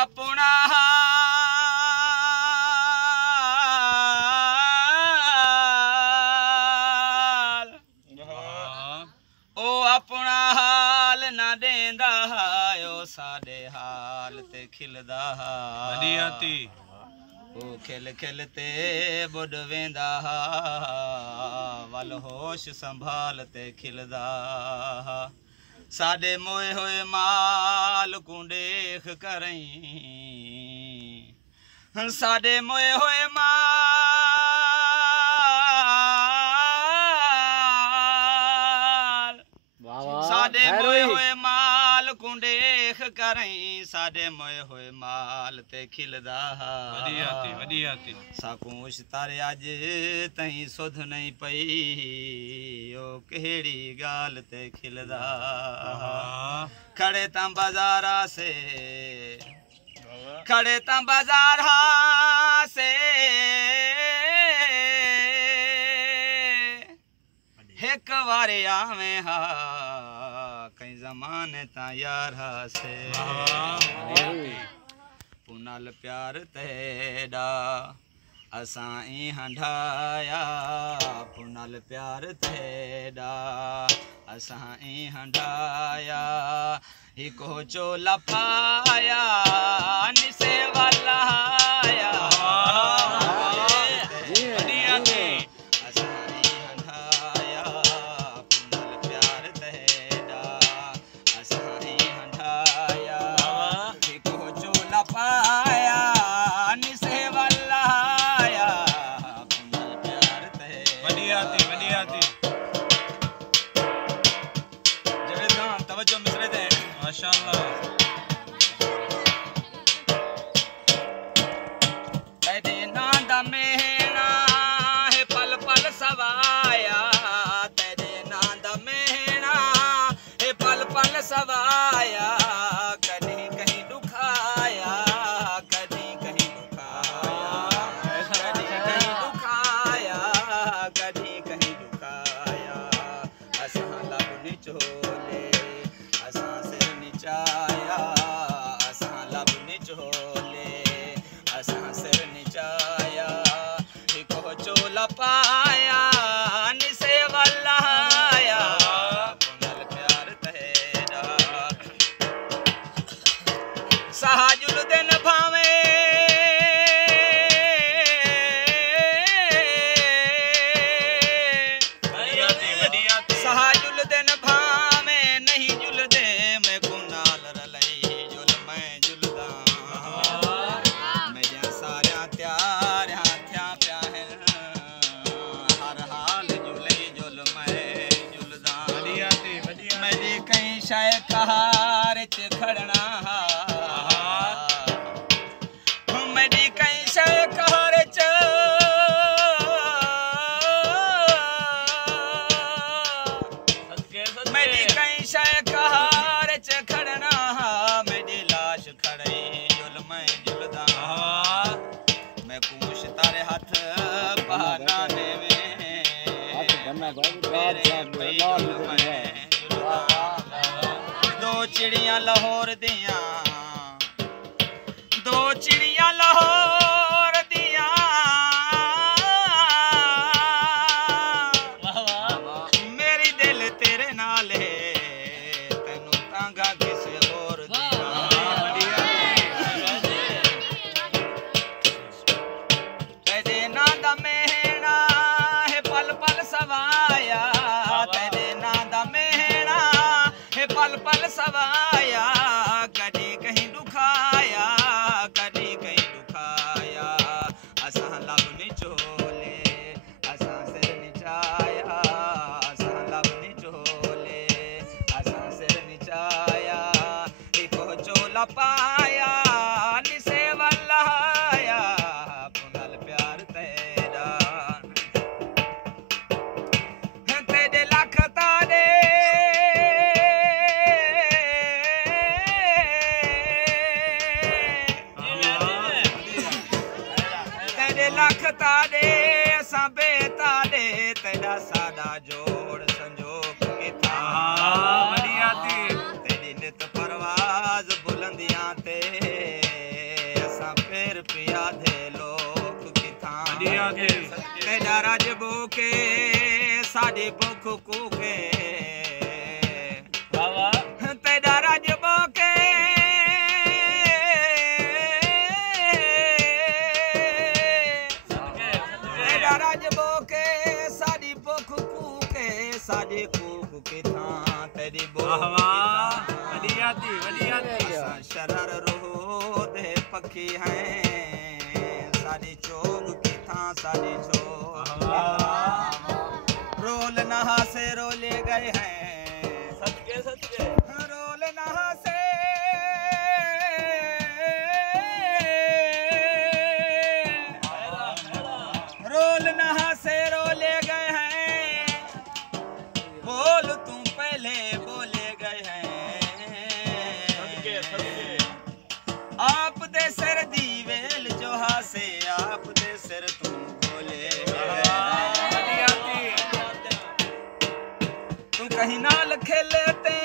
अपना अपना हाल ना देंदा ओ साडे हाल ते खिलदा वडियाती ओ खिल खिल ते बुड वेंदा वल होश संभाल ते खिलदा साडे मोए होए माल को देख करई साडे मोए होए साडे मोए होए माल को देख करई साडे मोए होए माल ते खिलदा वडियाती साकूश तारे अज तई सुध नहीं पई ओ केड़ी गाल ते खिलदा खड़े तां बाजारा से खड़े तां बाजारा से एक बार आवे हा कई जमाने ता यारा से पुनल प्यार तेड़ा असां ई हंढाया पुनल प्यार तेड़ा असां ई हंढाया हिको चोला पाया निसे वाला आया सवाया कहीं कहीं दुखाया कहीं कहीं दुखाया कहीं कहीं दुखाया कहीं कहीं दुखाया असां लब निचोले असां सिर निचाया असां लब निचोले असां सिर निचाया हिको चोला पाया निसे वाला सहाजुल दिन भावे सहाजुल दिन भावे नहीं जुलदे मैं कुनाल रलई जुल मैं जुलदा मैं जा सारा त्यार हाथ्या प्या है हर हाल जुलई जुल मैं जुलदा मेरी कई शाय कहार च खड़ना दो चिड़ियां लाहौर दिया दो चिड़ियां लाहौर दिया मेरी दिल तेरे नाल है तेनू तांगा किसे और दिया तेरे ना दा मेहना है पल पल सवाया पल पल सवाया कहीं कहीं दुखाया कहीं कहीं दुखाया असां लब निचोले असां सिर निचाया असां लब निचोले असां सिर निचाया हिको चोला पाया निसे वाला आया पुनल प्यार तेरा तेरे लख तारे लख ताड़े असां बेताड़े तेरा सादा जोड़ संजोग किथा तेरी नित परवाज बुलंदियां साडे भुख कूके बाबा तेरा राज बोके तेरा राज बोके साडी भुख कूके साडे कूक के थां तेरी भुख शरर रो दे पखी हैं साडी चोग की थां साडी चोग रोल नहा से रोले गए हैं सदके रोल नहा से रोल नहा से रोले गए हैं बोल तुम पहले बोले गए हैं आप दे सर दी वेल जो हासे आप दे सर तुम बोले तू कहीं नाल खेलते